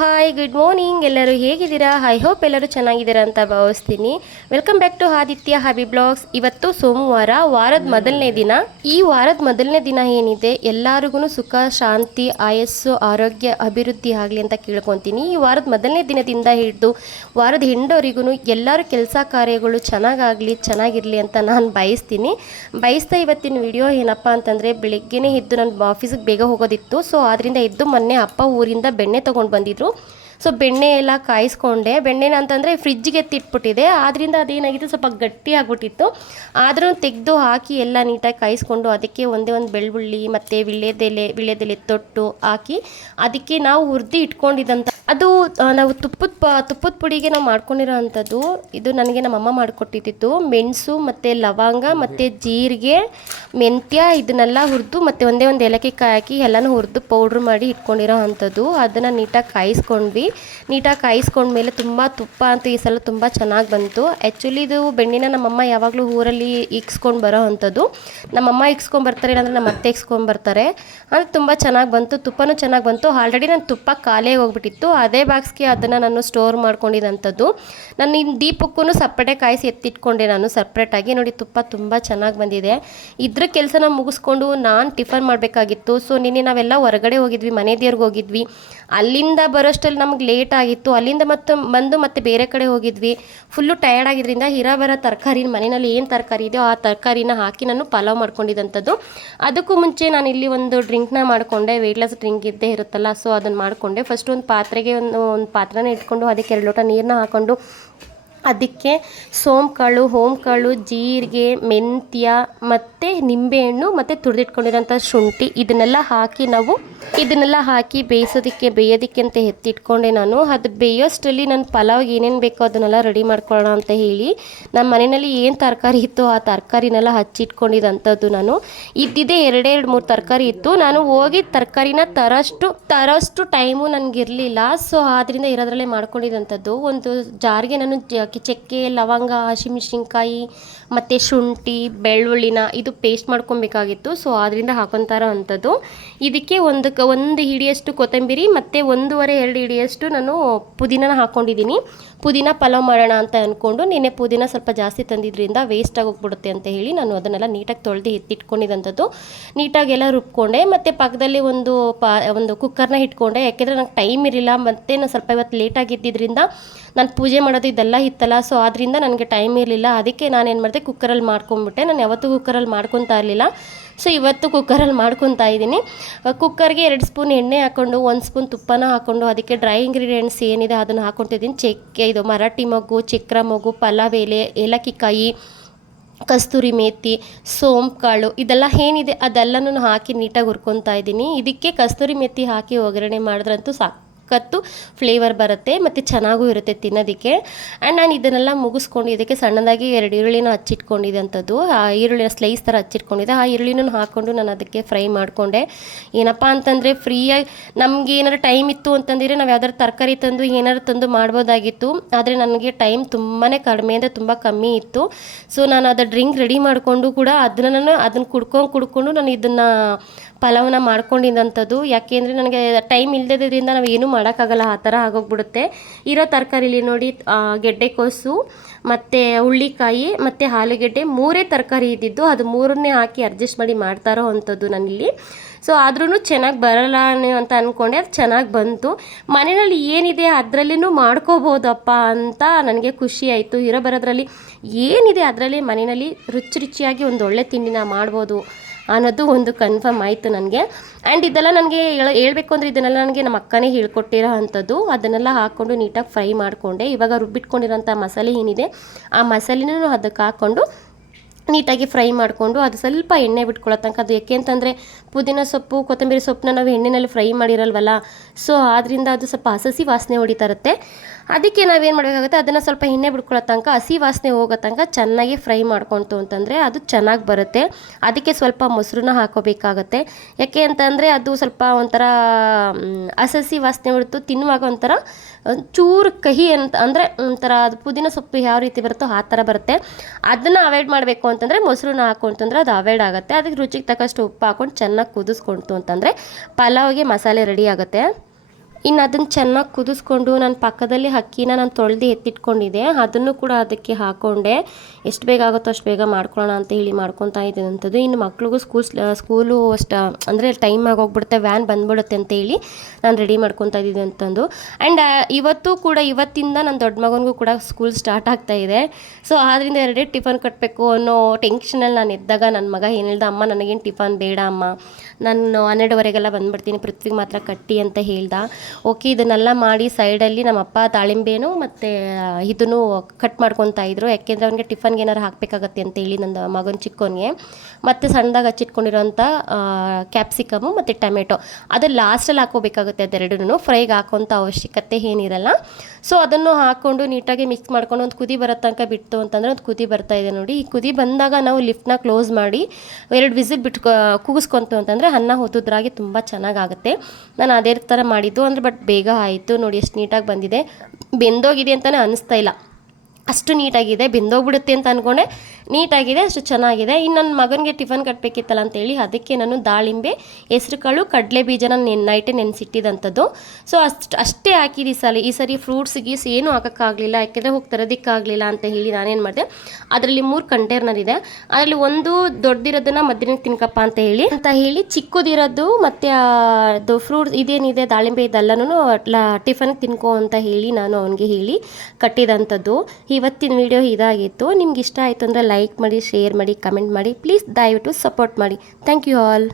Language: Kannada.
ಹಾಯ್ ಗುಡ್ ಮಾರ್ನಿಂಗ್ ಎಲ್ಲರೂ ಹೇಗಿದ್ದೀರಾ? ಐ ಹೋಪ್ ಎಲ್ಲರೂ ಚೆನ್ನಾಗಿದ್ದೀರಾ ಅಂತ ಭಾವಿಸ್ತೀನಿ. Welcome back to Aditya hubby blogs ಇವತ್ತು ಸೋಮವಾರ, ವಾರದ ಮೊದಲನೇ ದಿನ. ಈ ವಾರದ ಮೊದಲನೇ ದಿನ ಏನಿದೆ? ಎಲ್ಲರಿಗೂ ಸುಖ, ಶಾಂತಿ, ಆಯಸ್ಸು, ಆರೋಗ್ಯ, ಅಭಿವೃದ್ಧಿ ಆಗಲಿ ಅಂತ ಕೇಳ್ಕೊತೀನಿ. ಈ ವಾರದ ಮೊದಲನೇ ದಿನದಿಂದ ಹಿಡಿದು ವಾರದ ಹೆಂಡವರಿಗೂ ಎಲ್ಲರೂ ಕೆಲಸ ಕಾರ್ಯಗಳು ಚೆನ್ನಾಗಾಗಲಿ, ಚೆನ್ನಾಗಿರಲಿ ಅಂತ ನಾನು ಬಯಸ್ತೀನಿ. ಬಯಸ್ತಾ ಇವತ್ತಿನ ವಿಡಿಯೋ ಏನಪ್ಪ ಅಂತಂದರೆ, ಬೆಳಿಗ್ಗೆನೇ ಎದ್ದು ನಾನು ಆಫೀಸಿಗೆ ಬೇಗ ಹೋಗೋದಿತ್ತು. ಸೊ ಅದರಿಂದ ಎದ್ದು ಮೊನ್ನೆ ಅಪ್ಪ ಊರಿಂದ ಬೆಣ್ಣೆ ತೊಗೊಂಡು ಬಂದಿದ್ರು ಸೊ ಬೆಣ್ಣೆ ಎಲ್ಲ ಕಾಯಿಸ್ಕೊಂಡೆ. ಬೆಣ್ಣೆನ ಅಂತಂದರೆ ಫ್ರಿಜ್ಜಿಗೆ ಎತ್ತಿಟ್ಬಿಟ್ಟಿದೆ ಆದ್ದರಿಂದ ಅದೇನಾಗಿದೆ? ಸ್ವಲ್ಪ ಗಟ್ಟಿ ಆಗ್ಬಿಟ್ಟಿತ್ತು ಆದರೂ ತೆಗೆದು ಹಾಕಿ ಎಲ್ಲ ನೀಟಾಗಿ ಕಾಯಿಸ್ಕೊಂಡು ಅದಕ್ಕೆ ಒಂದೇ ಒಂದು ಬೆಳ್ಳುಳ್ಳಿ ಮತ್ತು ವಿಳ್ಯದೆಲೆ ವಿಳ್ಯದೆಲೆ ತೊಟ್ಟು ಹಾಕಿ ಅದಕ್ಕೆ ನಾವು ಹುರಿದು ಇಟ್ಕೊಂಡಿದ್ದಂಥ ಅದು ನಾವು ತುಪ್ಪದ ಪ, ತುಪ್ಪದ ಪುಡಿಗೆ ನಾವು ಮಾಡ್ಕೊಂಡಿರೋ ಅಂಥದ್ದು ಇದು ನನಗೆ ನಮ್ಮಮ್ಮ ಮಾಡಿಕೊಟ್ಟಿದ್ದಿತ್ತು ಮೆಣಸು ಮತ್ತು ಲವಂಗ ಮತ್ತು ಜೀರಿಗೆ, ಮೆಂತ್ಯ ಇದನ್ನೆಲ್ಲ ಹುರಿದು ಮತ್ತು ಒಂದೇ ಒಂದು ಏಲಕ್ಕಿ ಕಾಯಿ ಹಾಕಿ ಎಲ್ಲನೂ ಹುರಿದು ಪೌಡ್ರ್ ಮಾಡಿ ಇಟ್ಕೊಂಡಿರೋ ಅಂಥದ್ದು ಅದನ್ನು ನೀಟಾಗಿ ಕಾಯಿಸ್ಕೊಂಡ್ವಿ. ನೀಟಾಗಿ ಕಾಯಿಸ್ಕೊಂಡ್ಮೇಲೆ ತುಂಬ ತುಪ್ಪ ಅಂತ ಈ ಸಲ ತುಂಬ ಚೆನ್ನಾಗಿ ಬಂತು. ಆ್ಯಕ್ಚುಲಿ ಇದು ಬೆಣ್ಣಿನ ನಮ್ಮಮ್ಮ ಯಾವಾಗಲೂ ಊರಲ್ಲಿ ಇಕ್ಸ್ಕೊಂಡು ಬರೋ ಅಂಥದ್ದು. ನಮ್ಮಮ್ಮ ಇಕ್ಸ್ಕೊಂಡು ಬರ್ತಾರೆ, ಇಲ್ಲಾಂದರೆ ನಮ್ಮ ಅತ್ತೆ ಇಕ್ಸ್ಕೊಂಡು ಬರ್ತಾರೆ. ಅಂದರೆ ತುಂಬ ಚೆನ್ನಾಗಿ ಬಂತು, ತುಪ್ಪನೂ ಚೆನ್ನಾಗಿ ಬಂತು. ಆಲ್ರೆಡಿ ನಾನು ತುಪ್ಪ ಖಾಲಿ ಹೋಗ್ಬಿಟ್ಟಿತ್ತು. ಅದೇ ಬಾಕ್ಸ್ಗೆ ಅದನ್ನು ನಾನು ಸ್ಟೋರ್ ಮಾಡ್ಕೊಂಡಿದ್ದಂಥದ್ದು ನಾನು ಇನ್ನು ದೀಪಕ್ಕೂ ಸಪ್ರೇಟೆ ಕಾಯಿಸಿ ಎತ್ತಿಟ್ಕೊಂಡೆ ನಾನು ಸಪ್ರೇಟಾಗಿ ನೋಡಿ, ತುಪ್ಪ ತುಂಬ ಚೆನ್ನಾಗಿ ಬಂದಿದೆ. ಇದ್ರ ಕೆಲಸನ ಮುಗಿಸ್ಕೊಂಡು ನಾನು ಟಿಫನ್ ಮಾಡಬೇಕಾಗಿತ್ತು. ಸೊ ನಿನ್ನೆ ನಾವೆಲ್ಲ ಹೊರಗಡೆ ಹೋಗಿದ್ವಿ, ಮನೆ ದೇವ್ರಿಗೆ ಹೋಗಿದ್ವಿ. ಅಲ್ಲಿಂದ ಬರೋಷ್ಟಲ್ಲಿ ನಮ್ಗೆ ಲೇಟ್ ಆಗಿತ್ತು. ಅಲ್ಲಿಂದ ಮತ್ತೆ ಬಂದು ಮತ್ತೆ ಬೇರೆ ಕಡೆ ಹೋಗಿದ್ವಿ. ಫುಲ್ಲು ಟಯರ್ಡ್ ಆಗಿದ್ದರಿಂದ ಹಿರ ಬರೋ ತರಕಾರಿ, ಮನೆಯಲ್ಲಿ ಏನು ತರಕಾರಿ ಇದೆಯೋ ಆ ತರಕಾರಿನ ಹಾಕಿ ನಾನು ಪಲಾವ್ ಮಾಡ್ಕೊಂಡಿದ್ದಂಥದ್ದು. ಅದಕ್ಕೂ ಮುಂಚೆ ನಾನು ಇಲ್ಲಿ ಒಂದು ಡ್ರಿಂಕ್ನ ಮಾಡಿಕೊಂಡೆ. ವೆಯ್ಟ್ಲೆಸ್ ಡ್ರಿಂಕ್ ಇದ್ದೇ ಇರುತ್ತಲ್ಲ ಸೊ ಅದನ್ನು ಮಾಡಿಕೊಂಡೆ. ಫಸ್ಟ್ ಒಂದು ಪಾತ್ರೆಗೆ ಒಂದು ಒಂದು ಪಾತ್ರನ ಇಟ್ಕೊಂಡು, ಅದಕ್ಕೆ ಎರಡು ಲೋಟ ನೀರನ್ನ ಹಾಕ್ಕೊಂಡು ಅದಕ್ಕೆ ಸೋಂಕಾಳು, ಹೋಂಕಾಳು, ಜೀರಿಗೆ, ಮೆಂತ್ಯ, ಮತ್ತು ನಿಂಬೆಹಣ್ಣು, ಮತ್ತು ತುರಿದಿಟ್ಕೊಂಡಿರೋಂಥ ಶುಂಠಿ, ಇದನ್ನೆಲ್ಲ ಹಾಕಿ ನಾವು ಇದನ್ನೆಲ್ಲ ಹಾಕಿ ಬೇಯಿಸೋದಕ್ಕೆ, ಬೇಯೋದಕ್ಕೆ ಅಂತ ಎತ್ತಿಟ್ಕೊಂಡೆ ನಾನು. ಅದು ಬೇಯೋಷ್ಟರಲ್ಲಿ ನನ್ನ ಪಲಾವ್ಗೆ ಏನೇನು ಬೇಕೋ ಅದನ್ನೆಲ್ಲ ರೆಡಿ ಮಾಡ್ಕೊಳ್ಳೋಣ ಅಂತ ಹೇಳಿ ನಮ್ಮ ಮನೆಯಲ್ಲಿ ಏನು ತರಕಾರಿ ಇತ್ತು ಆ ತರಕಾರಿನೆಲ್ಲ ಹಚ್ಚಿಟ್ಕೊಂಡಿದ್ದಂಥದ್ದು ನಾನು. ಇದ್ದಿದ್ದೇ ಎರಡೇ ಎರಡು ಮೂರು ತರಕಾರಿ ಇತ್ತು. ನಾನು ಹೋಗಿ ತರಕಾರಿನ ತರಷ್ಟು ತರಷ್ಟು ಟೈಮು ನನಗಿರಲಿಲ್ಲ ಸೊ ಆದ್ದರಿಂದ ಇರೋದ್ರಲ್ಲೇ ಮಾಡ್ಕೊಂಡಿದ್ದಂಥದ್ದು ಒಂದು ಜಾರಿಗೆ ನಾನು ಜ- ಚಕ್ಕೆ, ಲವಂಗ ಹಸಿಮೆಣ್ಸಿನ್ಕಾಯಿ ಮತ್ತು ಶುಂಠಿ, ಬೆಳ್ಳುಳ್ಳಿನ ಇದು ಪೇಸ್ಟ್ ಮಾಡ್ಕೊಬೇಕಾಗಿತ್ತು. ಸೊ ಅದರಿಂದ ಹಾಕೊತಾರೋ ಅಂಥದ್ದು. ಇದಕ್ಕೆ ಒಂದು ಒಂದು ಹಿಡಿಯಷ್ಟು ಕೊತ್ತಂಬರಿ, ಮತ್ತು ಒಂದೂವರೆ, ಎರಡು ಹಿಡಿಯಷ್ಟು ನಾನು ಪುದೀನ ಹಾಕ್ಕೊಂಡಿದ್ದೀನಿ ಪುದೀನ ಪಲಾವ್ ಮಾಡೋಣ ಅಂತ ಅಂದ್ಕೊಂಡು ನಿನ್ನೆ ಪುದೀನ ಸ್ವಲ್ಪ ಜಾಸ್ತಿ ತಂದಿದ್ದರಿಂದ ವೇಸ್ಟ್ ಆಗೋಗ್ಬಿಡುತ್ತೆ ಅಂತ ಹೇಳಿ ನಾನು ಅದನ್ನೆಲ್ಲ ನೀಟಾಗಿ ತೊಳೆದು ಎತ್ತಿಟ್ಕೊಂಡಿದ್ದಂಥದ್ದು. ನೀಟಾಗಿ ಎಲ್ಲ ರುಬ್ಕೊಂಡೆ, ಮತ್ತು ಪಕ್ಕದಲ್ಲಿ ಒಂದು ಪಾ, ಒಂದು ಕುಕ್ಕರ್ನ ಇಟ್ಕೊಂಡೆ. ಯಾಕೆಂದರೆ ನಂಗೆ ಟೈಮ್ ಇರಲಿಲ್ಲ, ಮತ್ತು ನಾನು ಸ್ವಲ್ಪ ಇವತ್ತು ಲೇಟ್ ಇದ್ದಿದ್ದರಿಂದ ನಾನು ಪೂಜೆ ಮಾಡೋದು ಇದೆಲ್ಲ ಇತ್ತಲ್ಲ ಸೊ ಆದ್ದರಿಂದ ನನಗೆ ಟೈಮ್ ಇರಲಿಲ್ಲ. ಅದಕ್ಕೆ ನಾನು ಏನು ಮಾಡಿದೆ ಕುಕ್ಕರಲ್ಲಿ ಮಾಡ್ಕೊಂಬಿಟ್ಟೆ. ನಾನು ಯಾವತ್ತೂ ಕುಕ್ಕರಲ್ಲಿ ಮಾಡ್ಕೊತಾ ಇರಲಿಲ್ಲ. ಸೊ ಇವತ್ತು ಕುಕ್ಕರಲ್ಲಿ ಮಾಡ್ಕೊತಾ ಇದ್ದೀನಿ. ಕುಕ್ಕರ್ಗೆ ಎರಡು ಸ್ಪೂನ್ ಎಣ್ಣೆ ಹಾಕ್ಕೊಂಡು ಒಂದು ಸ್ಪೂನ್ ತುಪ್ಪನ ಹಾಕ್ಕೊಂಡು ಅದಕ್ಕೆ ಡ್ರೈ ಇಂಗ್ರೀಡಿಯೆಂಟ್ಸ್ ಏನಿದೆ ಅದನ್ನು ಹಾಕ್ಕೊತಿದ್ದೀನಿ ಚಕ್ಕೆ, ಇದು ಮರಾಠಿ ಮಗು ಚಕ್ರ ಮಗು ಪಲಾವ್ ಎಲೆ, ಏಲಕ್ಕಿಕಾಯಿ, ಕಸ್ತೂರಿ ಮೇಥಿ ಸೋಂಪು ಕಾಳು ಇದೆಲ್ಲ ಏನಿದೆ ಅದೆಲ್ಲನೂ ಹಾಕಿ ನೀಟಾಗಿ ಹುರ್ಕೊತಾ ಇದ್ದೀನಿ. ಇದಕ್ಕೆ ಕಸ್ತೂರಿ ಮೇಥಿ ಹಾಕಿ ಒಗ್ಗರಣೆ ಮಾಡಿದ್ರಂತೂ ಸಖತ್ತು ಫ್ಲೇವರ್ ಬರುತ್ತೆ ಮತ್ತು ಚೆನ್ನಾಗೂ ಇರುತ್ತೆ ತಿನ್ನೋದಕ್ಕೆ. ಆ್ಯಂಡ್ ನಾನು ಇದನ್ನೆಲ್ಲ ಮುಗಿಸ್ಕೊಂಡು ಇದಕ್ಕೆ ಸಣ್ಣದಾಗಿ ಎರಡು ಈರುಳ್ಳಿನ ಹಚ್ಚಿಟ್ಕೊಂಡಿದೆ ಆ ಈರುಳ್ಳಿನ ಸ್ಲೈಸ್ ಥರ ಹಚ್ಚಿಟ್ಕೊಂಡಿದೆ ಆ ಈರುಳ್ಳಿನೂ ಹಾಕ್ಕೊಂಡು ನಾನು ಅದಕ್ಕೆ ಫ್ರೈ ಮಾಡಿಕೊಂಡೆ. ಏನಪ್ಪ ಅಂತಂದರೆ ಫ್ರೀಯಾಗಿ ನಮಗೆ ಏನಾದ್ರು ಟೈಮ್ ಇತ್ತು ಅಂತಂದರೆ ನಾವು ಯಾವ್ದಾದ್ರು ತರಕಾರಿ ತಂದು ಏನಾದ್ರು ತಂದು ಮಾಡ್ಬೋದಾಗಿತ್ತು. ಆದರೆ ನನಗೆ ಟೈಮ್ ತುಂಬಾ ಕಡಿಮೆ ಅಂದರೆ ತುಂಬ ಕಮ್ಮಿ ಇತ್ತು. ಸೊ ನಾನು ಅದು ಡ್ರಿಂಕ್ ರೆಡಿ ಮಾಡಿಕೊಂಡು ಕೂಡ ಅದನ್ನು ನಾನು ಅದನ್ನು ಕುಡ್ಕೊಂಡು ಕುಡ್ಕೊಂಡು ನಾನು ಇದನ್ನು ಪಲಾವನ್ನ ಮಾಡ್ಕೊಂಡಿದ್ದಂಥದ್ದು. ಯಾಕೆಂದರೆ ನನಗೆ ಟೈಮ್ ಇಲ್ಲದಿದ್ದರಿಂದ ನಾವು ಏನೂ ಮಾಡೋಕ್ಕಾಗಲ್ಲ, ಆ ಥರ ಆಗೋಗ್ಬಿಡುತ್ತೆ. ಇರೋ ತರಕಾರಿಲಿ ನೋಡಿ ಗೆಡ್ಡೆಕೋಸು ಮತ್ತು ಹುಳ್ಳಿಕಾಯಿ, ಮತ್ತು ಆಲೂಗೆಡ್ಡೆ, ಮೂರೇ ತರಕಾರಿ ಇದ್ದಿದ್ದು. ಅದು ಮೂರನ್ನೇ ಹಾಕಿ ಅಡ್ಜಸ್ಟ್ ಮಾಡಿ ಮಾಡ್ತಾರೋ ಅಂಥದ್ದು ನಾನಿಲ್ಲಿ ಸೊ ಆದ್ರೂ ಚೆನ್ನಾಗಿ ಬರಲ್ಲ ಅಂತ ಅಂದ್ಕೊಂಡೆ ಅದು ಚೆನ್ನಾಗಿ ಬಂತು. ಮನೆಯಲ್ಲಿ ಏನಿದೆ ಅದರಲ್ಲಿನೂ ಮಾಡ್ಕೋಬೋದಪ್ಪ ಅಂತ ನನಗೆ ಖುಷಿ ಆಯಿತು. ಇರೋ ಬರೋದ್ರಲ್ಲಿ ಏನಿದೆ ಅದರಲ್ಲಿ ಮನೆಯಲ್ಲಿ ರುಚಿ ರುಚಿಯಾಗಿ ಒಂದು ಒಳ್ಳೆ ತಿಂಡಿನ ಮಾಡ್ಬೋದು. ಅನ್ನೋದು ಒಂದು ಕನ್ಫರ್ಮ್ ಆಯಿತು ನನಗೆ. ಆ್ಯಂಡ್ ಇದೆಲ್ಲ ನನಗೆ ಹೇಳ ಹೇಳ್ಬೇಕು ಅಂದರೆ ಇದನ್ನೆಲ್ಲ ನನಗೆ ನಮ್ಮ ಅಕ್ಕನೇ ಹೇಳ್ಕೊಟ್ಟಿರೋ ಅಂಥದ್ದು. ಅದನ್ನೆಲ್ಲ ಹಾಕ್ಕೊಂಡು ನೀಟಾಗಿ ಫ್ರೈ ಮಾಡಿಕೊಂಡೆ. ಇವಾಗ ರುಬ್ಬಿಟ್ಕೊಂಡಿರೋಂಥ ಮಸಾಲೆ ಏನಿದೆ, ಆ ಮಸಾಲೆನೂ ಅದಕ್ಕೆ ಹಾಕ್ಕೊಂಡು ನೀಟಾಗಿ ಫ್ರೈ ಮಾಡಿಕೊಂಡು ಅದು ಸ್ವಲ್ಪ ಎಣ್ಣೆ ಬಿಟ್ಕೊಳ್ಳೋ ತನಕ ಅದು ಯಾಕೆ ಅಂತಂದರೆ ಪುದೀನ ಸೊಪ್ಪು, ಕೊತ್ತಂಬರಿ ಸೊಪ್ಪನ್ನ ನಾವು ಎಣ್ಣೆಯಲ್ಲಿ ಫ್ರೈ ಮಾಡಿರಲ್ವಲ್ಲ? ಸೊ ಆದ್ದರಿಂದ ಅದು ಸ್ವಲ್ಪ ಹಸಸಿ ವಾಸನೆ ಹೊಡಿತಾ ಇರುತ್ತೆ ಅದಕ್ಕೆ ನಾವೇನು ಮಾಡಬೇಕಾಗುತ್ತೆ? ಅದನ್ನು ಸ್ವಲ್ಪ ಎಣ್ಣೆ ಬಿಟ್ಕೊಳ್ಳೋ ತನಕ, ಹಸಿ ವಾಸನೆ ಹೋಗೋ ತನಕ ಚೆನ್ನಾಗಿ ಫ್ರೈ ಮಾಡ್ಕೊಳ್ತು ಅಂತಂದರೆ ಅದು ಚೆನ್ನಾಗಿ ಬರುತ್ತೆ. ಅದಕ್ಕೆ ಸ್ವಲ್ಪ ಮೊಸರನ್ನ ಹಾಕೋಬೇಕಾಗತ್ತೆ. ಯಾಕೆ ಅಂತಂದರೆ ಅದು ಸ್ವಲ್ಪ ಒಂಥರ ಹಸಸಿ ವಾಸನೆ ಹೊಡಿತು ತಿನ್ನುವಾಗ ಒಂಥರ ಚೂರು ಕಹಿ ಅಂತ ಅಂದರೆ ಒಂಥರ ಅದು ಪುದೀನ ಸೊಪ್ಪು ಯಾವ ರೀತಿ ಬರುತ್ತೋ ಆ ಥರ ಬರುತ್ತೆ. ಅದನ್ನು ಅವಾಯ್ಡ್ ಮಾಡಬೇಕು ಅಂತಂದರೆ ಮೊಸರನ್ನ ಹಾಕೊಂತಂದ್ರೆ ಅದು ಅವಾಯ್ಡ್ ಆಗುತ್ತೆ. ಅದಕ್ಕೆ ರುಚಿಗೆ ತಕ್ಕಷ್ಟು ಉಪ್ಪು ಹಾಕೊಂಡು ಚೆನ್ನಾಗಿ ಕುದಿಸ್ಕೊಳ್ತು ಅಂತಂದರೆ ಪಲಾವ್ಗೆ ಮಸಾಲೆ ರೆಡಿ ಆಗುತ್ತೆ. ಇನ್ನು ಅದನ್ನು ಚೆನ್ನಾಗಿ ಕುದಿಸ್ಕೊಂಡು ನಾನು ಪಕ್ಕದಲ್ಲಿ ಅಕ್ಕಿನ ನಾನು ತೊಳೆದು ಎತ್ತಿಟ್ಕೊಂಡಿದ್ದೆ. ಅದನ್ನು ಕೂಡ ಅದಕ್ಕೆ ಹಾಕೊಂಡೆ. ಎಷ್ಟು ಬೇಗ ಆಗುತ್ತೋ ಅಷ್ಟು ಬೇಗ ಮಾಡ್ಕೊಳ್ಳೋಣ ಅಂತ ಹೇಳಿ ಮಾಡ್ಕೊತಾ ಇದ್ದಂಥದ್ದು ಇನ್ನು ಮಕ್ಳಿಗೂ ಸ್ಕೂಲ್ ಸ್ಕೂಲು ಅಷ್ಟು, ಅಂದರೆ ಟೈಮ್ ಆಗೋಗ್ಬಿಡುತ್ತೆ ವ್ಯಾನ್ ಬಂದ್ಬಿಡುತ್ತೆ ಅಂತ ಹೇಳಿ ನಾನು ರೆಡಿ ಮಾಡ್ಕೊತಾ ಇದ್ದಿದ್ದೆ ಅಂತಂದು ಆ್ಯಂಡ್ ಇವತ್ತು ಕೂಡ ಇವತ್ತಿಂದ ನನ್ನ ದೊಡ್ಡ ಮಗನಿಗೂ ಕೂಡ ಸ್ಕೂಲ್ ಸ್ಟಾರ್ಟ್ ಆಗ್ತಾ ಇದೆ. ಸೊ ಆದ್ದರಿಂದ ಎರಡೇ ಟಿಫನ್ ಕಟ್ಟಬೇಕು ಅನ್ನೋ ಟೆನ್ಷನಲ್ಲಿ ನಾನು ಎದ್ದಾಗ ನನ್ನ ಮಗ ಏನು ಹೇಳ್ದ, ಅಮ್ಮ, ನನಗೇನು ಟಿಫನ್ ಬೇಡ, ಅಮ್ಮ. ನಾನು ಹನ್ನೆರಡುವರೆಗೆಲ್ಲ ಬಂದ್ಬಿಡ್ತೀನಿ, ಪೃಥ್ವಿಗೆ ಮಾತ್ರ ಕಟ್ಟಿ ಅಂತ ಹೇಳ್ದ. ಓಕೆ, ಇದನ್ನೆಲ್ಲ ಮಾಡಿ ಸೈಡಲ್ಲಿ ನಮ್ಮಪ್ಪ ದಾಳಿಂಬೆನೂ ಮತ್ತು ಇದನ್ನು ಕಟ್ ಮಾಡ್ಕೊತಾ ಇದ್ರು. ಯಾಕೆಂದರೆ ಅವನಿಗೆ ಟಿಫನ್ಗೆ ಏನಾರು ಹಾಕಬೇಕಾಗತ್ತೆ ಅಂತ ಹೇಳಿ ನನ್ನ ಮಗನ ಚಿಕ್ಕವನಿಗೆ ಮತ್ತು ಸಣ್ಣದಾಗಿ ಹಚ್ಚಿಟ್ಕೊಂಡಿರೋಂಥ ಕ್ಯಾಪ್ಸಿಕಮು ಮತ್ತು ಟೊಮೆಟೊ. ಅದು ಲಾಸ್ಟಲ್ಲಿ ಹಾಕೋಬೇಕಾಗುತ್ತೆ ಅದೆರಡೂ ಫ್ರೈಗೆ ಹಾಕೋಂಥ ಅವಶ್ಯಕತೆ ಏನಿರಲ್ಲ. ಸೊ, ಅದನ್ನು ಹಾಕ್ಕೊಂಡು ನೀಟಾಗಿ ಮಿಕ್ಸ್ ಮಾಡ್ಕೊಂಡು ಒಂದು ಕುದಿ ಬರೋ ತನಕ ಬಿಟ್ಟು ಅಂತಂದರೆ ಒಂದು ಕುದಿ ಬರ್ತಾ ಇದೆ ನೋಡಿ. ಈ ಕುದಿ ಬಂದಾಗ ನಾವು ಲಿಫ್ಟ್ನ ಕ್ಲೋಸ್ ಮಾಡಿ ಎರಡು ವಿಸಿಲ್ ಬಿಟ್ಕೊ ಕೂಗಿಸ್ಕೊಂತು ಅಂತಂದರೆ ಅನ್ನ ಹೊತ್ತದ್ರಾಗಿ ತುಂಬ ಚೆನ್ನಾಗಾಗುತ್ತೆ. ನಾನು ಅದೇ ಥರ ಮಾಡಿದ್ದು. ಅಂದರೆ ಬಟ್ ಬೇಗ ಆಯಿತು. ನೋಡಿ, ಎಷ್ಟು ನೀಟಾಗಿ ಬಂದಿದೆ. ಬೆಂದೋಗಿದೆ ಅಂತಲೇ ಅನಿಸ್ತಾ ಇಲ್ಲ. ಅಷ್ಟು ನೀಟಾಗಿದೆ. ಬೆಂದೋಗ್ಬಿಡುತ್ತೆ ಅಂತ ಅಂದ್ಕೊಂಡೆ ನೀಟಾಗಿದೆ, ಅಷ್ಟು ಚೆನ್ನಾಗಿದೆ. ಇನ್ನು ನನ್ನ ಮಗನಿಗೆ ಟಿಫನ್ ಕಟ್ಟಬೇಕಿತ್ತಲ್ಲ ಅಂತೇಳಿ ಅದಕ್ಕೆ ನಾನು ದಾಳಿಂಬೆ, ಹೆಸರುಕಾಳು ಕಡಲೆ ಬೀಜನ ನೆನ್, ನೈಟೇ ನೆನೆಸಿಟ್ಟಿದಂಥದ್ದು. ಸೊ ಅಷ್ಟು, ಅಷ್ಟೇ ಹಾಕಿದ್ದು ಈ ಸಲ. ಈ ಸರಿ ಫ್ರೂಟ್ಸ್ ಗೀಸ್ ಏನೂ ಹಾಕೋಕ್ಕಾಗಲಿಲ್ಲ. ಯಾಕೆಂದರೆ ಹೋಗಿ ತರೋದಕ್ಕಾಗಲಿಲ್ಲ ಅಂತ ಹೇಳಿ ನಾನೇನು ಮಾಡಿದೆ. ಅದರಲ್ಲಿ ಮೂರು ಕಂಟೈನರ್ ಇದೆ ಅದರಲ್ಲಿ ಒಂದು ದೊಡ್ಡದಿರೋದನ್ನ ಮಧ್ಯಾಹ್ನ ತಿನ್ಕಪ್ಪ ಅಂತ ಹೇಳಿ ಅಂತ ಹೇಳಿ ಚಿಕ್ಕದಿರೋದು ಮತ್ತು ಅದು ಫ್ರೂಟ್ಸ್ ಇದೇನಿದೆ, ದಾಳಿಂಬೆ ಇದೆಲ್ಲನೂ ಟಿಫನ್ ತಿನ್ಕೋ ಅಂತ ಹೇಳಿ ನಾನು ಅವನಿಗೆ ಹೇಳಿ ಕಟ್ಟಿದಂಥದ್ದು. ಇವತ್ತಿನ ವಿಡಿಯೋ ಇದಾಗಿತ್ತು. ನಿಮ್ಗೆ ಇಷ್ಟ ಆಯಿತು ಅಂದರೆ ಲೈಕ್ ಮಾಡಿ ಶೇರ್ ಮಾಡಿ ಕಮೆಂಟ್ ಮಾಡಿ ಪ್ಲೀಸ್ ದಯವಿಟ್ಟು ಸಪೋರ್ಟ್ ಮಾಡಿ. Thank you all